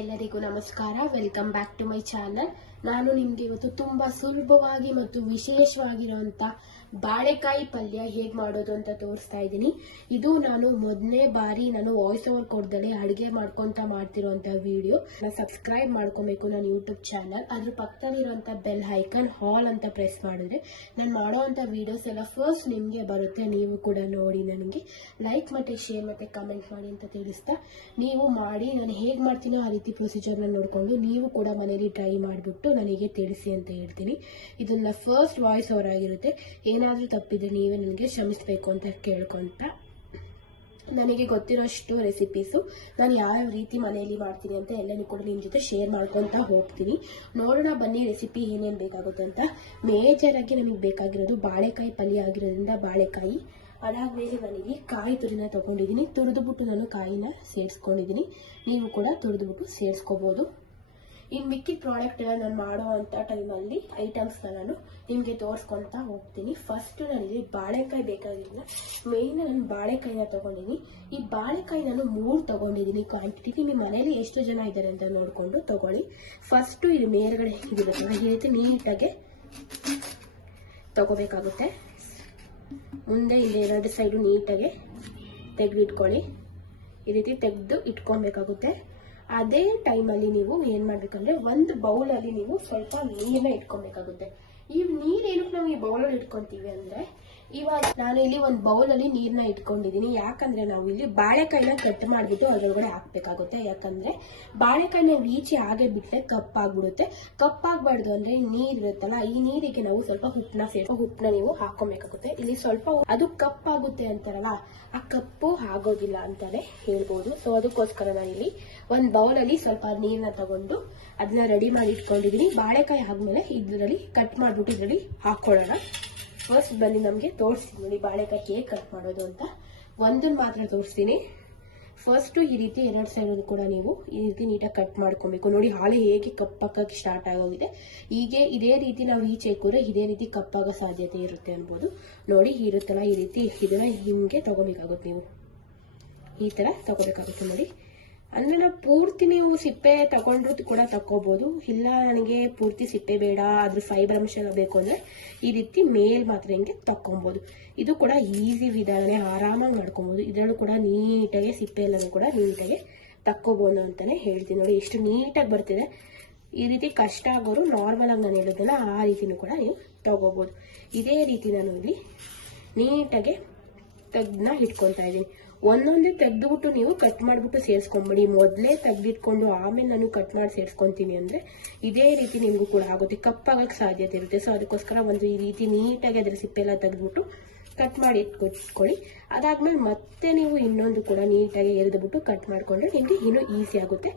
ಎಲ್ಲರಿಗೂ ನಮಸ್ಕಾರ. Welcome back to my channel. ನಾನು ನಿಮಗೆ ಇವತ್ತು ತುಂಬಾ ಸುಲಭವಾಗಿ ಮತ್ತು ವಿಶೇಷವಾಗಿರುವಂತ ಬಾಳೆಕಾಯಿ ಪಲ್ಯ ಹೇಗೆ ಮಾಡೋದು ಅಂತ ತೋರಿಸ್ತಾ ಇದ್ದೀನಿ. ಇದು ನಾನು ಮೊದಲನೇ ಬಾರಿ ವಾಯ್ಸ್ ಓವರ್ ಕೊಡ್ದಲೆ ಅಡುಗೆ ಮಾಡ್ಕೊಂತ ಮಾಡ್ತಿರೋಂಥ ವಿಡಿಯೋ. ಸಬ್ಸ್ಕ್ರೈಬ್ ಮಾಡ್ಕೊಬೇಕು ನನ್ನ ಯೂಟ್ಯೂಬ್ ಚಾನಲ್. ಅದ್ರ ಪಕ್ಕದಲ್ಲಿರುವಂಥ ಬೆಲ್ ಐಕನ್ ಹಾಲ್ ಅಂತ ಪ್ರೆಸ್ ಮಾಡಿದ್ರೆ ನಾನು ಮಾಡೋವಂಥ ವಿಡಿಯೋಸ್ ಎಲ್ಲ ಫಸ್ಟ್ ನಿಮಗೆ ಬರುತ್ತೆ. ನೀವು ಕೂಡ ನೋಡಿ ನನಗೆ ಲೈಕ್ ಮತ್ತು ಶೇರ್ ಮತ್ತು ಕಮೆಂಟ್ ಮಾಡಿ ಅಂತ ತಿಳಿಸ್ತಾ, ನೀವು ಮಾಡಿ ನಾನು ಹೇಗೆ ಮಾಡ್ತೀನೋ ಆ ರೀತಿ ಪ್ರೊಸೀಜರ್ನ ನೋಡಿಕೊಂಡು ನೀವು ಕೂಡ ಮನೇಲಿ ಟ್ರೈ ಮಾಡಿಬಿಟ್ಟು ನನಗೆ ತಿಳಿಸಿ ಅಂತ ಹೇಳ್ತೀನಿ. ಇದನ್ನ ಫಸ್ಟ್ ವಾಯ್ಸ್ ಓವರ್ ಆಗಿರುತ್ತೆ. ಏನಾದರೂ ತಪ್ಪಿದ್ರೆ ನೀವೇ ನನಗೆ ಕ್ಷಮಿಸಬೇಕು ಅಂತ ಕೇಳ್ಕೊಂತ, ನನಗೆ ಗೊತ್ತಿರೋಷ್ಟು ರೆಸಿಪೀಸು ನಾನು ಯಾವ ರೀತಿ ಮನೆಯಲ್ಲಿ ಮಾಡ್ತೀನಿ ಅಂತ ಎಲ್ಲನೂ ಕೂಡ ನಿಮ್ಮ ಜೊತೆ ಶೇರ್ ಮಾಡ್ಕೊತಾ ಹೋಗ್ತೀನಿ. ನೋಡೋಣ ಬನ್ನಿ ರೆಸಿಪಿ ಏನೇನು ಬೇಕಾಗುತ್ತೆ ಅಂತ. ಮೇಜರ್ ಆಗಿ ನಮಗೆ ಬೇಕಾಗಿರೋದು ಬಾಳೆಕಾಯಿ ಪಲ್ಯ ಆಗಿರೋದ್ರಿಂದ ಬಾಳೆಕಾಯಿ. ಅದಾದ್ಮೇಲೆ ನಾನಿಲ್ಲಿ ಕಾಯಿ ತುರಿನ ತಗೊಂಡಿದ್ದೀನಿ. ತುರಿದುಬಿಟ್ಟು ನಾನು ಕಾಯಿನ ಸೇರಿಸ್ಕೊಂಡಿದ್ದೀನಿ. ನೀವು ಕೂಡ ತುರಿದುಬಿಟ್ಟು ಸೇರಿಸ್ಕೋಬಹುದು. ಇನ್ನು ಮಿಕ್ಕಿದ ಪ್ರಾಡಕ್ಟ್ ಎಲ್ಲ ನಾನು ಮಾಡೋ ಅಂಥ ಟೈಮಲ್ಲಿ ಐಟಮ್ಸ್ನ ನಾನು ನಿಮಗೆ ತೋರಿಸ್ಕೊತಾ ಹೋಗ್ತೀನಿ. ಫಸ್ಟ್ ನನಗೆ ಬಾಳೆಕಾಯಿ ಬೇಕಾಗಿಲ್ಲ. ಮೇಯ್ನ್ ನಾನು ಬಾಳೆಕಾಯಿನ ತಗೊಂಡಿದ್ದೀನಿ. ಈ ಬಾಳೆಕಾಯಿ ನಾನು 3 ತಗೊಂಡಿದ್ದೀನಿ ಕ್ವಾಂಟಿಟಿ. ನಿಮ್ಮ ಮನೇಲಿ ಎಷ್ಟು ಜನ ಇದ್ದಾರೆ ಅಂತ ನೋಡಿಕೊಂಡು ತಗೊಳ್ಳಿ. ಫಸ್ಟು ಇದು ಮೇಲ್ಗಡೆ ಇದಿರುತ್ತಲ್ಲ, ಈ ರೀತಿ ನೀಟಾಗಿ ತಗೋಬೇಕಾಗುತ್ತೆ. ಮುಂದೆ ಇಲ್ಲಿ 2 ಸೈಡು ನೀಟಾಗಿ ತೆಗೆದಿಟ್ಕೊಳ್ಳಿ. ಈ ರೀತಿ ತೆಗೆದು ಇಟ್ಕೊಬೇಕಾಗುತ್ತೆ. ಅದೇ ಟೈಮಲ್ಲಿ ನೀವು ಏನು ಮಾಡಬೇಕಂದ್ರೆ ಒಂದು ಬೌಲಲ್ಲಿ ನೀವು ಸ್ವಲ್ಪ ನೀರನ್ನ ಇಟ್ಕೊಬೇಕಾಗುತ್ತೆ. ಈ ನೀರು ಏನಕ್ಕೆ ನಾವು ಈ ಬೌಲಲ್ಲಿ ಇಟ್ಕೊತೀವಿ ಅಂದರೆ, ಇವಾಗ ನಾನು ಇಲ್ಲಿ ಒಂದು ಬೌಲಲ್ಲಿ ನೀರನ್ನ ಇಟ್ಕೊಂಡಿದ್ದೀನಿ. ಯಾಕಂದ್ರೆ ನಾವು ಇಲ್ಲಿ ಬಾಳೆಕಾಯಿನ ಕಟ್ ಮಾಡಿಬಿಟ್ಟು ಅದರೊಳಗಡೆ ಹಾಕ್ಬೇಕಾಗುತ್ತೆ. ಯಾಕಂದ್ರೆ ಬಾಳೆಕಾಯಿನ ಈಚೆ ಹಾಗೆ ಬಿಟ್ಟರೆ ಕಪ್ಪಾಗ್ಬಿಡುತ್ತೆ. ಕಪ್ಪಾಗಬಾರ್ದು ಅಂದ್ರೆ ನೀರ್ ಇರುತ್ತಲ್ಲ, ಈ ನೀರಿಗೆ ನಾವು ಸ್ವಲ್ಪ ಉಪ್ಪನ್ನ ನೀವು ಹಾಕೊಬೇಕಾಗುತ್ತೆ. ಇಲ್ಲಿ ಸ್ವಲ್ಪ ಅದು ಕಪ್ಪಾಗುತ್ತೆ ಅಂತಾರಲ್ಲ, ಆ ಕಪ್ಪು ಆಗೋದಿಲ್ಲ ಅಂತಾನೆ ಹೇಳ್ಬೋದು. ಸೊ ಅದಕ್ಕೋಸ್ಕರ ನಾನು ಇಲ್ಲಿ ಒಂದು ಬೌಲಲ್ಲಿ ಸ್ವಲ್ಪ ನೀರನ್ನ ತಗೊಂಡು ಅದನ್ನ ರೆಡಿ ಮಾಡಿ ಇಟ್ಕೊಂಡಿದ್ದೀನಿ. ಬಾಳೆಕಾಯಿ ಆದ್ಮೇಲೆ ಇದರಲ್ಲಿ ಕಟ್ ಮಾಡ್ಬಿಟ್ಟು ಇದರಲ್ಲಿ ಹಾಕೊಳ್ಳೋಣ. ಫಸ್ಟ್ ಬನ್ನಿ ನಮಗೆ ತೋರಿಸ್ತೀನಿ ನೋಡಿ ಬಾಳೆಕಾಯಿ ಹೇಗೆ ಕಟ್ ಮಾಡೋದು ಅಂತ. ಒಂದನ್ನು ಮಾತ್ರ ತೋರಿಸ್ತೀನಿ. ಫಸ್ಟು ಈ ರೀತಿ 2 ಸೈಡ್ ಕೂಡ ನೀವು ಈ ರೀತಿ ನೀಟಾಗಿ ಕಟ್ ಮಾಡ್ಕೊಬೇಕು. ನೋಡಿ ಹಾಳೆ ಹೇಗೆ ಕಪ್ಪಾಗಕ್ಕೆ ಸ್ಟಾರ್ಟ್ ಆಗೋಗಿದೆ. ಹೀಗೆ ಇದೇ ರೀತಿ ನಾವು ಈಚೆ ಕೂರೆ ಇದೇ ರೀತಿ ಕಪ್ಪಾಗೋ ಸಾಧ್ಯತೆ ಇರುತ್ತೆ ಅನ್ಬೋದು. ನೋಡಿ ಇರುತ್ತಲ್ಲ, ಈ ರೀತಿ ಇದನ್ನ ಹಿಂಗೆ ತಗೋಬೇಕಾಗುತ್ತೆ. ನೀವು ಈ ಥರ ತಗೋಬೇಕಾಗುತ್ತೆ ನೋಡಿ. ಅಂದರೆ ನಾವು ಪೂರ್ತಿ ನೀವು ಸಿಪ್ಪೆ ತಗೊಂಡ್ರು ಕೂಡ ತಗೋಬಹುದು. ಇಲ್ಲ ನನಗೆ ಪೂರ್ತಿ ಸಿಪ್ಪೆ ಬೇಡ, ಅದ್ರ ಫೈಬರ್ ಅಂಶ ಎಲ್ಲ ಬೇಕು ಅಂದರೆ ಈ ರೀತಿ ಮೇಲ್ ಮಾತ್ರ ಹಿಂಗೆ ತಕ್ಕೊಬೋದು. ಇದು ಕೂಡ ಈಸಿ ವಿಧಾನ, ಆರಾಮಾಗಿ ಮಾಡ್ಕೊಬೋದು. ಇದರಲ್ಲೂ ಕೂಡ ನೀಟಾಗಿ ಸಿಪ್ಪೆ ಎಲ್ಲನೂ ಕೂಡ ನೀಟಾಗಿ ತಕ್ಕೋಬೋದು ಅಂತಲೇ ಹೇಳ್ತೀನಿ. ನೋಡಿ ಎಷ್ಟು ನೀಟಾಗಿ ಬರ್ತಿದೆ. ಈ ರೀತಿ ಕಷ್ಟ ಆಗೋರು ನಾರ್ಮಲ್ ಆಗಿ ನಾನು ಹೇಳೋದನ್ನ ಆ ರೀತಿನೂ ಕೂಡ ನೀವು ತಗೋಬೋದು. ಇದೇ ರೀತಿ ನಾನು ಇಲ್ಲಿ ನೀಟಾಗಿ ತೆಗ್ದನ್ನ ಇಟ್ಕೊತಾ ಇದ್ದೀನಿ. ಒಂದೊಂದೇ ತೆಗೆದುಬಿಟ್ಟು ನೀವು ಕಟ್ ಮಾಡಿಬಿಟ್ಟು ಸೇರಿಸ್ಕೊಂಬಿಡಿ. ಮೊದಲೇ ತೆಗೆದಿಟ್ಕೊಂಡು ಆಮೇಲೆ ನಾನು ಕಟ್ ಮಾಡಿ ಸೇರಿಸ್ಕೊತೀನಿ ಅಂದರೆ ಇದೇ ರೀತಿ ನಿಮಗೂ ಕೂಡ ಆಗುತ್ತೆ, ಕಪ್ಪಾಗಕ್ಕೆ ಸಾಧ್ಯತೆ ಇರುತ್ತೆ. ಸೊ ಅದಕ್ಕೋಸ್ಕರ ಒಂದು ಈ ರೀತಿ ನೀಟಾಗಿ ಅದರ ಸಿಪ್ಪೆಲ್ಲ ತೆಗೆದ್ಬಿಟ್ಟು ಕಟ್ ಮಾಡಿ ಇಟ್ಕೊಳ್ಳಿ. ಅದಾದ್ಮೇಲೆ ಮತ್ತೆ ನೀವು ಇನ್ನೊಂದು ಕೂಡ ನೀಟಾಗಿ ಎರೆದ್ಬಿಟ್ಟು ಕಟ್ ಮಾಡಿಕೊಂಡ್ರೆ ನಿಮಗೆ ಇನ್ನೂ ಈಸಿ ಆಗುತ್ತೆ.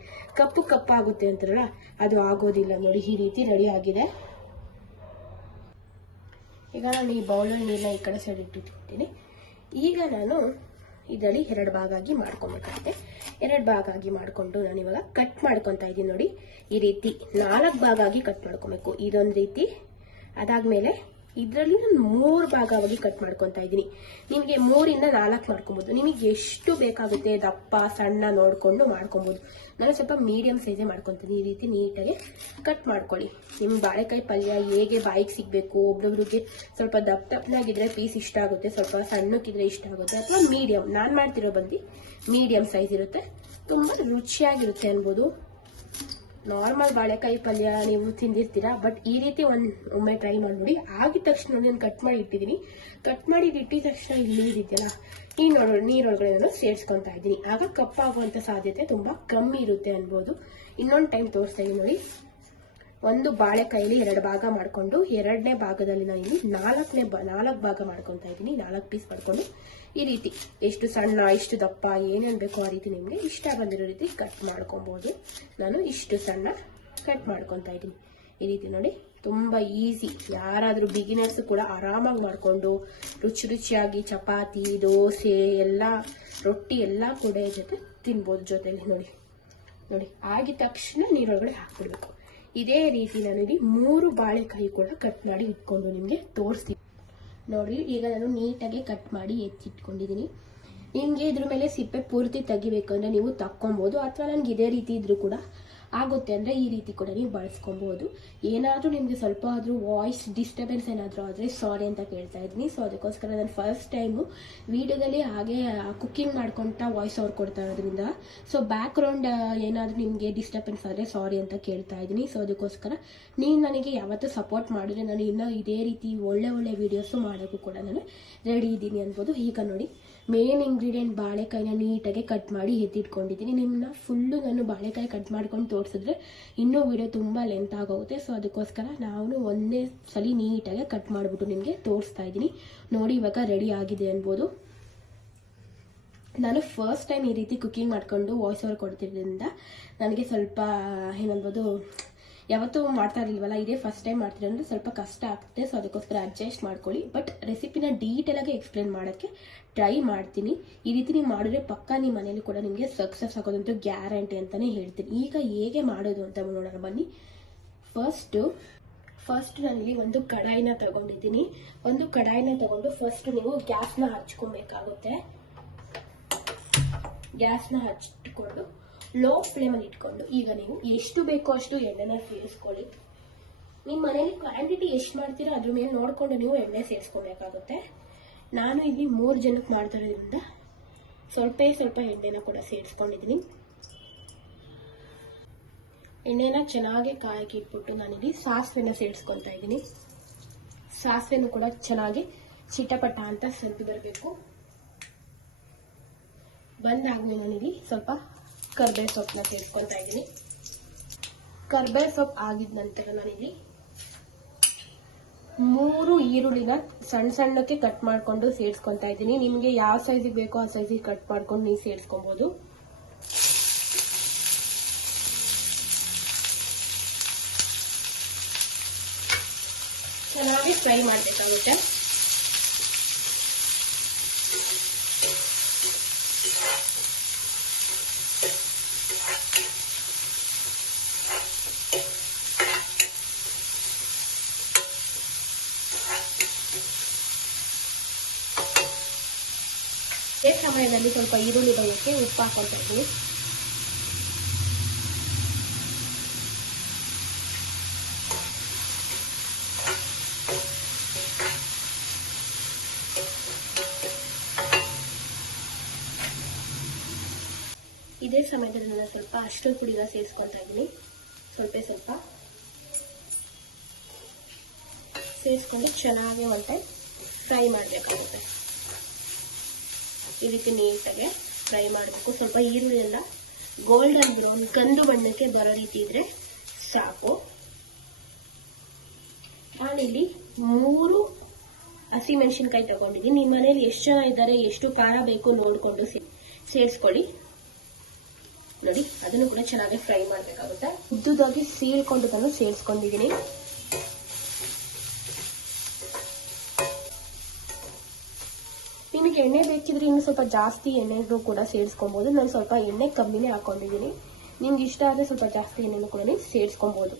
ಕಪ್ಪಾಗುತ್ತೆ ಅಂತಾರಲ್ಲ, ಅದು ಆಗೋದಿಲ್ಲ. ನೋಡಿ ಈ ರೀತಿ ರೆಡಿ ಆಗಿದೆ. ಈಗ ನಾನು ಈ ಬೌಲಲ್ಲಿ ನೀರನ್ನ ಈ ಕಡೆ ಸೈಡ್ ಇಟ್ಟಿರ್ತೀನಿ. ಈಗ ನಾನು ಇದರಲ್ಲಿ 2 ಭಾಗ ಆಗಿ ಮಾಡ್ಕೊಬೇಕಾಗುತ್ತೆ. 2 ಭಾಗ ಆಗಿ ಮಾಡಿಕೊಂಡು ನಾನು ಇವಾಗ ಕಟ್ ಮಾಡ್ಕೊತಾ ಇದ್ದೀನಿ. ನೋಡಿ ಈ ರೀತಿ 4 ಭಾಗ ಆಗಿ ಕಟ್ ಮಾಡ್ಕೊಬೇಕು. ಇದೊಂದು ರೀತಿ. ಅದಾದ್ಮೇಲೆ ಇದರಲ್ಲಿ ನಾನು 3 ಭಾಗವಾಗಿ ಕಟ್ ಮಾಡ್ಕೊತಾ ಇದ್ದೀನಿ. ನಿಮಗೆ 3 ಇಂದ 4 ಮಾಡ್ಕೊಬೋದು. ನಿಮಗೆ ಎಷ್ಟು ಬೇಕಾಗುತ್ತೆ ದಪ್ಪ ಸಣ್ಣ ನೋಡ್ಕೊಂಡು ಮಾಡ್ಕೊಬೋದು. ನಾನು ಸ್ವಲ್ಪ ಮೀಡಿಯಂ ಸೈಜೇ ಮಾಡ್ಕೊತೀನಿ. ಈ ರೀತಿ ನೀಟಾಗಿ ಕಟ್ ಮಾಡ್ಕೊಳ್ಳಿ. ನಿಮ್ಗೆ ಬಾಳೆಕಾಯಿ ಪಲ್ಯ ಹೇಗೆ ಬಾಯಿಗೆ ಸಿಗಬೇಕು, ಒಬ್ಬೊಬ್ರಿಗೆ ಸ್ವಲ್ಪ ದಪ್ಪನಾಗಿದ್ರೆ ಪೀಸ್ ಇಷ್ಟ ಆಗುತ್ತೆ, ಸ್ವಲ್ಪ ಸಣ್ಣಕ್ಕಿದ್ರೆ ಇಷ್ಟ ಆಗುತ್ತೆ, ಅಥವಾ ಮೀಡಿಯಂ. ನಾನು ಮಾಡ್ತಿರೋ ಬಂದು ಮೀಡಿಯಂ ಸೈಜ್ ಇರುತ್ತೆ, ತುಂಬ ರುಚಿಯಾಗಿರುತ್ತೆ ಅನ್ಬೋದು. ನಾರ್ಮಲ್ ಬಾಳೆಕಾಯಿ ಪಲ್ಯ ನೀವು ತಿಂದಿರ್ತೀರಾ, ಬಟ್ ಈ ರೀತಿ ಒಮ್ಮೆ ಟ್ರೈ ಮಾಡಿಬಿಡಿ. ಆಗಿದ ತಕ್ಷಣ ನಾನು ಕಟ್ ಮಾಡಿ ಇಟ್ಟಿದ್ದೀನಿ. ಕಟ್ ಮಾಡಿ ಇಟ್ಟಿದ ತಕ್ಷಣ ಇಲ್ಲಿ ನೀರಿದೆಯಲ್ಲ, ಈ ನೀರೊಳಗಡೆ ನಾನು ಸೇರಿಸ್ಕೊತಾ ಇದ್ದೀನಿ. ಆಗ ಕಪ್ಪಾಗುವಂಥ ಸಾಧ್ಯತೆ ತುಂಬ ಕಮ್ಮಿ ಇರುತ್ತೆ ಅನ್ಬೋದು. ಇನ್ನೊಂದು ಟೈಮ್ ತೋರಿಸ್ತಾ ಇದ್ದೀನಿ ನೋಡಿ. ಒಂದು ಬಾಳೆಕಾಯಲ್ಲಿ 2 ಭಾಗ ಮಾಡಿಕೊಂಡು 2ನೇ ಭಾಗದಲ್ಲಿ ನಾನು ಇಲ್ಲಿ 4 ಭಾಗ ಮಾಡ್ಕೊತಾ ಇದ್ದೀನಿ. 4 ಪೀಸ್ ಮಾಡ್ಕೊಂಡು ಈ ರೀತಿ ಎಷ್ಟು ಸಣ್ಣ ಎಷ್ಟು ದಪ್ಪ ಏನೇನು ಬೇಕೋ ಆ ರೀತಿ ನಿಮಗೆ ಇಷ್ಟ ಬಂದಿರೋ ರೀತಿ ಕಟ್ ಮಾಡ್ಕೊಬೋದು. ನಾನು ಇಷ್ಟು ಸಣ್ಣ ಕಟ್ ಮಾಡ್ಕೊತಾ ಇದ್ದೀನಿ. ಈ ರೀತಿ ನೋಡಿ, ತುಂಬ ಈಸಿ. ಯಾರಾದರೂ ಬಿಗಿನರ್ಸ್ ಕೂಡ ಆರಾಮಾಗಿ ಮಾಡಿಕೊಂಡು ರುಚಿಯಾಗಿ ಚಪಾತಿ, ದೋಸೆ ಎಲ್ಲ ರೊಟ್ಟಿ ಎಲ್ಲ ಕೂಡ ಜೊತೆ ತಿನ್ಬೋದು ಜೊತೆಲಿ. ನೋಡಿ ಆಗಿದ ತಕ್ಷಣ ನೀರೊಳಗಡೆ ಹಾಕ್ಬಿಡ್ಬೇಕು. ಇದೇ ರೀತಿ ನಾನು ಇಲ್ಲಿ 3 ಬಾಳೆಕಾಯಿ ಕೂಡ ಕಟ್ ಮಾಡಿ ಇಟ್ಕೊಂಡು ನಿಮಗೆ ತೋರಿಸ್ತೀನಿ. ನೋಡಿ ಈಗ ನಾನು ನೀಟಾಗಿ ಕಟ್ ಮಾಡಿ ಎತ್ತಿಟ್ಕೊಂಡಿದ್ದೀನಿ. ನಿಮಗೆ ಇದ್ರ ಮೇಲೆ ಸಿಪ್ಪೆ ಪೂರ್ತಿ ತೆಗಿಬೇಕು ಅಂದರೆ ನೀವು ತಕ್ಕೊಬೋದು, ಅಥವಾ ನನಗೆ ಇದೇ ರೀತಿ ಇದ್ರೂ ಕೂಡ ಆಗುತ್ತೆ ಅಂದರೆ ಈ ರೀತಿ ಕೂಡ ನೀವು ಬಳಸ್ಕೊಬೋದು. ಏನಾದರೂ ನಿಮಗೆ ಸ್ವಲ್ಪ ಆದರೂ ವಾಯ್ಸ್ ಡಿಸ್ಟರ್ಬೆನ್ಸ್ ಏನಾದರೂ ಆದರೆ ಸಾರಿ ಅಂತ ಕೇಳ್ತಾ ಇದ್ದೀನಿ. ಸೊ ಅದಕ್ಕೋಸ್ಕರ ನಾನು ಫಸ್ಟ್ ಟೈಮು ವಿಡಿಯೋದಲ್ಲಿ ಹಾಗೆ ಕುಕ್ಕಿಂಗ್ ಮಾಡ್ಕೊತಾ ವಾಯ್ಸ್ ಓವರ್ ಕೊಡ್ತಾ ಇರೋದ್ರಿಂದ ಸೊ ಬ್ಯಾಕ್ ಗ್ರೌಂಡ್ ಏನಾದರೂ ನಿಮಗೆ ಡಿಸ್ಟರ್ಬೆನ್ಸ್ ಆದರೆ ಸಾರಿ ಅಂತ ಕೇಳ್ತಾ ಇದ್ದೀನಿ. ಸೊ ಅದಕ್ಕೋಸ್ಕರ ನೀವು ನನಗೆ ಯಾವತ್ತೂ ಸಪೋರ್ಟ್ ಮಾಡಿದ್ರೆ ನಾನು ಇನ್ನೂ ಇದೇ ರೀತಿ ಒಳ್ಳೆ ವೀಡಿಯೋಸು ಮಾಡೋಕ್ಕೂ ಕೂಡ ನಾನು ರೆಡಿ ಇದ್ದೀನಿ ಅನ್ಬೋದು. ಈಗ ನೋಡಿ ಮೇನ್ ಇಂಗ್ರೀಡಿಯೆಂಟ್ ಬಾಳೆಕಾಯಿನ ನೀಟಾಗಿ ಕಟ್ ಮಾಡಿ ಎತ್ತಿಟ್ಕೊಂಡಿದ್ದೀನಿ. ನಿಮ್ಮನ್ನ ಫುಲ್ಲು ನಾನು ಬಾಳೆಕಾಯಿ ಕಟ್ ಮಾಡ್ಕೊಂಡು ತೋರಿಸಿದ್ರೆ ಇನ್ನೂ ವಿಡಿಯೋ ತುಂಬ ಲೆಂತ್ ಆಗೋಗುತ್ತೆ. ಸೊ ಅದಕ್ಕೋಸ್ಕರ ನಾನು ಒಂದೇ ಸಲ ನೀಟಾಗಿ ಕಟ್ ಮಾಡಿಬಿಟ್ಟು ನಿಮಗೆ ತೋರಿಸ್ತಾ ಇದ್ದೀನಿ. ನೋಡಿ ಇವಾಗ ರೆಡಿ ಆಗಿದೆ ಅನ್ಬೋದು. ನಾನು ಫಸ್ಟ್ ಟೈಮ್ ಈ ರೀತಿ ಕುಕ್ಕಿಂಗ್ ಮಾಡ್ಕೊಂಡು ವಾಯ್ಸ್ ಓವರ್ ಕೊಡ್ತಿರೋದ್ರಿಂದ ನನಗೆ ಸ್ವಲ್ಪ ಏನನ್ಬೋದು ಯಾವತ್ತೂ ಮಾಡ್ತಾ ಇರಲಿಲ್ವಲ್ಲ, ಇದೇ ಫಸ್ಟ್ ಟೈಮ್ ಮಾಡ್ತಿರೋದ್ರೆ ಸ್ವಲ್ಪ ಕಷ್ಟ ಆಗ್ತದೆ. ಸೊ ಅದಕ್ಕೋಸ್ಕರ ಅಡ್ಜಸ್ಟ್ ಮಾಡ್ಕೊಳ್ಳಿ. ಬಟ್ ರೆಸಿಪಿನ ಡೀಟೇಲಾಗಿ ಎಕ್ಸ್ಪ್ಲೇನ್ ಮಾಡೋಕ್ಕೆ ಟ್ರೈ ಮಾಡ್ತೀನಿ. ಈ ರೀತಿ ನೀವು ಮಾಡಿದ್ರೆ ಪಕ್ಕ ನಿಮ್ಮ ಮನೇಲಿ ಕೂಡ ನಿಮಗೆ ಸಕ್ಸಸ್ ಆಗೋದಂತೂ ಗ್ಯಾರಂಟಿ ಅಂತಲೇ ಹೇಳ್ತೀನಿ. ಈಗ ಹೇಗೆ ಮಾಡೋದು ಅಂತ ನೋಡೋಣ ಬನ್ನಿ. ಫಸ್ಟ್ ನಾನಿಲ್ಲಿ ಒಂದು ಕಡಾಯಿನ ತಗೊಂಡಿದ್ದೀನಿ. ಒಂದು ಕಡಾಯಿನ ತಗೊಂಡು ಫಸ್ಟ್ ನೀವು ಗ್ಯಾಸ್ನ ಹಚ್ಕೊಬೇಕಾಗುತ್ತೆ. ಗ್ಯಾಸ್ನ ಹಚ್ಚಿಟ್ಕೊಂಡು ಲೋ ಫ್ಲೇಮಲ್ಲಿ ಇಟ್ಕೊಂಡು ಈಗ ನೀವು ಎಷ್ಟು ಬೇಕೋ ಅಷ್ಟು ಎಣ್ಣೆನ ಸೇರಿಸ್ಕೊಳ್ಳಿ. ನಿಮ್ಮ ಮನೇಲಿ ಕ್ವಾಂಟಿಟಿ ಎಷ್ಟು ಮಾಡ್ತೀರೋ ಅದ್ರ ಮೇಲೆ ನೋಡಿಕೊಂಡು ನೀವು ಎಣ್ಣೆ ಸೇರಿಸ್ಕೊಬೇಕಾಗುತ್ತೆ. ನಾನು ಇಲ್ಲಿ 3 ಜನಕ್ಕೆ ಮಾಡ್ತಿರೋದ್ರಿಂದ ಸ್ವಲ್ಪ ಎಣ್ಣೆನ ಕೂಡ ಸೇರಿಸ್ಕೊಂಡಿದ್ದೀನಿ. ಎಣ್ಣೆನ ಚೆನ್ನಾಗಿ ಕಾಯಕ್ಕೆ ಇಟ್ಬಿಟ್ಟು ನಾನಿಲ್ಲಿ ಸಾಸಿವೆನ ಸೇರಿಸ್ಕೊತಾ ಇದ್ದೀನಿ. ಸಾಸಿವೆನೂ ಕೂಡ ಚೆನ್ನಾಗಿ ಚಿಟಪಟ ಅಂತ ಸ್ವಲ್ಪ ಬರಬೇಕು. ಬಂದಾದ್ಮೇಲೆ ನಾನಿಲ್ಲಿ ಸ್ವಲ್ಪ ಕರ್ಬೇವು ಸೊಪ್ಪನ್ನ ಸೇರಿಸ್ಕೊತಾ ಇದ್ದೀನಿ. ಕರ್ಬೇವು ಸೊಪ್ಪು ಆಗಿದ ನಂತರ ನಾನಿಲ್ಲಿ 3 ಈರುಳ್ಳಿನ ಸಣ್ಣಕ್ಕೆ ಕಟ್ ಮಾಡ್ಕೊಂಡು ಸೇರಿಸ್ಕೊತಾ ಇದ್ದೀನಿ. ನಿಮಗೆ ಯಾವ ಸೈಜಿಗೆ ಬೇಕೋ ಆ ಸೈಜಿಗೆ ಕಟ್ ಮಾಡ್ಕೊಂಡು ನೀವು ಸೇರಿಸ್ಕೊಬಹುದು. ಚೆನ್ನಾಗಿ ಫ್ರೈ ಮಾಡಬೇಕಾಗುತ್ತೆ. ಈ ಸಮಯದಲ್ಲಿ ಸ್ವಲ್ಪ ಈರುಳ್ಳಿ ಬೇಯಕ್ಕೆ ಉಪ್ಪು ಹಾಕೊಳ್ತಾ ಇದ್ದೀನಿ. ಇದೇ ಸಮಯದಲ್ಲಿ ನಾನು ಸ್ವಲ್ಪ ಅರಿಶಿನ ಪುಡಿನ ಸೇರಿಸ್ಕೊಳ್ತಾ ಇದ್ದೀನಿ. ಸ್ವಲ್ಪ ಸೇರಿಸ್ಕೊಂಡು ಚೆನ್ನಾಗಿ ಒಂದು ಟೈಮ್ ಫ್ರೈ ಮಾಡಬೇಕಾಗುತ್ತೆ. ಈ ರೀತಿ ನೀಟಾಗಿ ಫ್ರೈ ಮಾಡಬೇಕು. ಸ್ವಲ್ಪ ಈರುಳ್ಳಿ ಎಲ್ಲ ಗೋಲ್ಡನ್ ಬ್ರೌನ್ ಕಂದು ಬಣ್ಣಕ್ಕೆ ಬರೋ ರೀತಿ ಇದ್ರೆ ಸಾಕು. ನಾನಿಲ್ಲಿ 3 ಹಸಿಮೆಣಸಿನ್ಕಾಯಿ ತಗೊಂಡಿದ್ದೀನಿ. ನಿಮ್ಮ ಮನೇಲಿ ಎಷ್ಟು ಜನ ಇದ್ದಾರೆ, ಎಷ್ಟು ಖಾರ ಬೇಕು ನೋಡಿಕೊಂಡು ಸೇರಿಸ್ಕೊಳ್ಳಿ. ನೋಡಿ ಅದನ್ನು ಕೂಡ ಚೆನ್ನಾಗಿ ಫ್ರೈ ಮಾಡಬೇಕಾಗುತ್ತೆ. ಉದ್ದುದಾಗಿ ಸೀಳ್ಕೊಂಡು ನಾನು ಸೇರಿಸ್ಕೊಂಡಿದ್ದೀನಿ. ನಿಮಗೆ ಎಣ್ಣೆ ಬೇಕಿದ್ರೆ ಇನ್ನು ಸ್ವಲ್ಪ ಜಾಸ್ತಿ ಎಣ್ಣೆನೂ ಕೂಡ ಸೇರಿಸ್ಕೊಬಹುದು. ನಾನು ಸ್ವಲ್ಪ ಎಣ್ಣೆ ಕಮ್ಮಿನೇ ಹಾಕೊಂಡಿದ್ದೀನಿ. ನಿಮ್ಗೆ ಇಷ್ಟ ಆದರೆ ಸ್ವಲ್ಪ ಜಾಸ್ತಿ ಎಣ್ಣೆನೂ ಕೂಡ ನೀವು ಸೇರಿಸ್ಕೊಬಹುದು.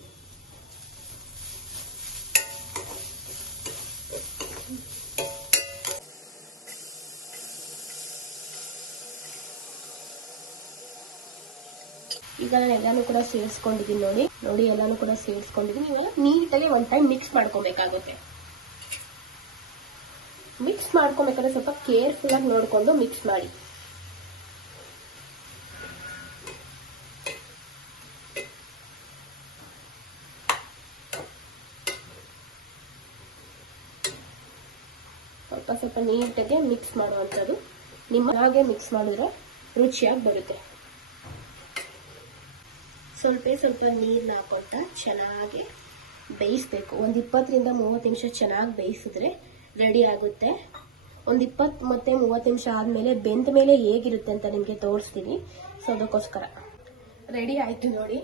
ಈಗ ನಾನು ಎಲ್ಲಾನು ಕೂಡ ಸೇರಿಸ್ಕೊಂಡಿದ್ದೀನಿ. ನೋಡಿ ಎಲ್ಲಾನು ಕೂಡ ಸೇರಿಸ್ಕೊಂಡಿದ್ದೀನಿ. ಇವಾಗ ನೀಟಾಗಿ ಒಂದು ಟೈಮ್ ಮಿಕ್ಸ್ ಮಾಡ್ಕೊಬೇಕಾಗುತ್ತೆ. ಮಿಕ್ಸ್ ಮಾಡ್ಕೊಬೇಕಾದ್ರೆ ಸ್ವಲ್ಪ ಕೇರ್ಫುಲ್ ಆಗಿ ನೋಡಿಕೊಂಡು ಮಿಕ್ಸ್ ಮಾಡಿ. ಸ್ವಲ್ಪ ನೀಟಾಗಿ ಮಿಕ್ಸ್ ಮಾಡುವಂಥದ್ದು. ನಿಮ್ಮ ಹಾಗೆ ಮಿಕ್ಸ್ ಮಾಡಿದ್ರೆ ರುಚಿಯಾಗಿ ಬರುತ್ತೆ. ಸ್ವಲ್ಪ ನೀರನ್ನ ಹಾಕೊಳ್ತಾ ಚೆನ್ನಾಗಿ ಬೇಯಿಸ್ಬೇಕು. ಒಂದು 20 ರಿಂದ 30 ನಿಮಿಷ ಚೆನ್ನಾಗಿ ಬೇಯಿಸಿದ್ರೆ ರೆಡಿ ಆಗುತ್ತೆ. ಒಂದು 20 ಮತ್ತೆ 30 ನಿಮಿಷ ಆದ್ಮೇಲೆ ಬೆಂದ ಮೇಲೆ ಹೇಗಿರುತ್ತೆ ಅಂತ ನಿಮಗೆ ತೋರಿಸ್ತೀನಿ. ಸೊ ಅದಕ್ಕೋಸ್ಕರ ರೆಡಿ ಆಯ್ತು ನೋಡಿ.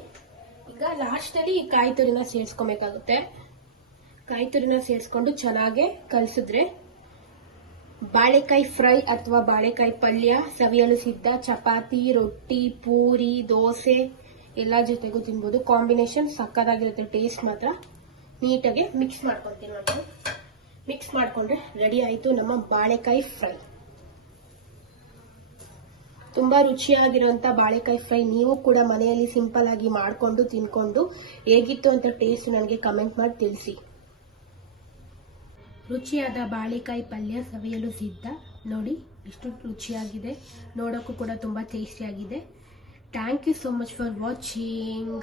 ಈಗ ಲಾಸ್ಟ್ ಅಲ್ಲಿ ಕಾಯಿ ತುರಿನ ಸೇರಿಸ್ಕೊಬೇಕಾಗುತ್ತೆ. ಕಾಯಿ ತುರಿನ ಸೇರಿಸ್ಕೊಂಡು ಚೆನ್ನಾಗಿ ಕಲಸಿದ್ರೆ ಬಾಳೆಕಾಯಿ ಫ್ರೈ ಅಥವಾ ಬಾಳೆಕಾಯಿ ಪಲ್ಯ ಸವಿಯಲು ಸಿದ್ಧ. ಚಪಾತಿ, ರೊಟ್ಟಿ, ಪೂರಿ, ದೋಸೆ ಎಲ್ಲ ಜೊತೆಗೂ ತಿನ್ಬೋದು. ಕಾಂಬಿನೇಷನ್ ಸಕ್ಕತ್ತಾಗಿರುತ್ತೆ. ಟೇಸ್ಟ್ ಮಾತ್ರ. ನೀಟಾಗಿ ಮಿಕ್ಸ್ ಮಾಡ್ಕೊತೀನಿ ನಾನು. ಮಿಕ್ಸ್ ಮಾಡ್ಕೊಂಡ್ರೆ ರೆಡಿ ಆಯ್ತು ನಮ್ಮ ಬಾಳೆಕಾಯಿ ಫ್ರೈ. ತುಂಬ ರುಚಿಯಾಗಿರುವಂಥ ಬಾಳೆಕಾಯಿ ಫ್ರೈ ನೀವು ಕೂಡ ಮನೆಯಲ್ಲಿ ಸಿಂಪಲ್ ಆಗಿ ಮಾಡಿಕೊಂಡು ತಿನ್ಕೊಂಡು ಹೇಗಿತ್ತು ಅಂತ ಟೇಸ್ಟ್ ನನಗೆ ಕಮೆಂಟ್ ಮಾಡಿ ತಿಳಿಸಿ. ರುಚಿಯಾದ ಬಾಳೆಕಾಯಿ ಪಲ್ಯ ಸವಿಯಲು ಸಿದ್ಧ. ನೋಡಿ ಎಷ್ಟು ರುಚಿಯಾಗಿದೆ, ನೋಡೋಕ್ಕೂ ಕೂಡ ತುಂಬ ಟೇಸ್ಟಿಯಾಗಿದೆ. Thank you so much for watching.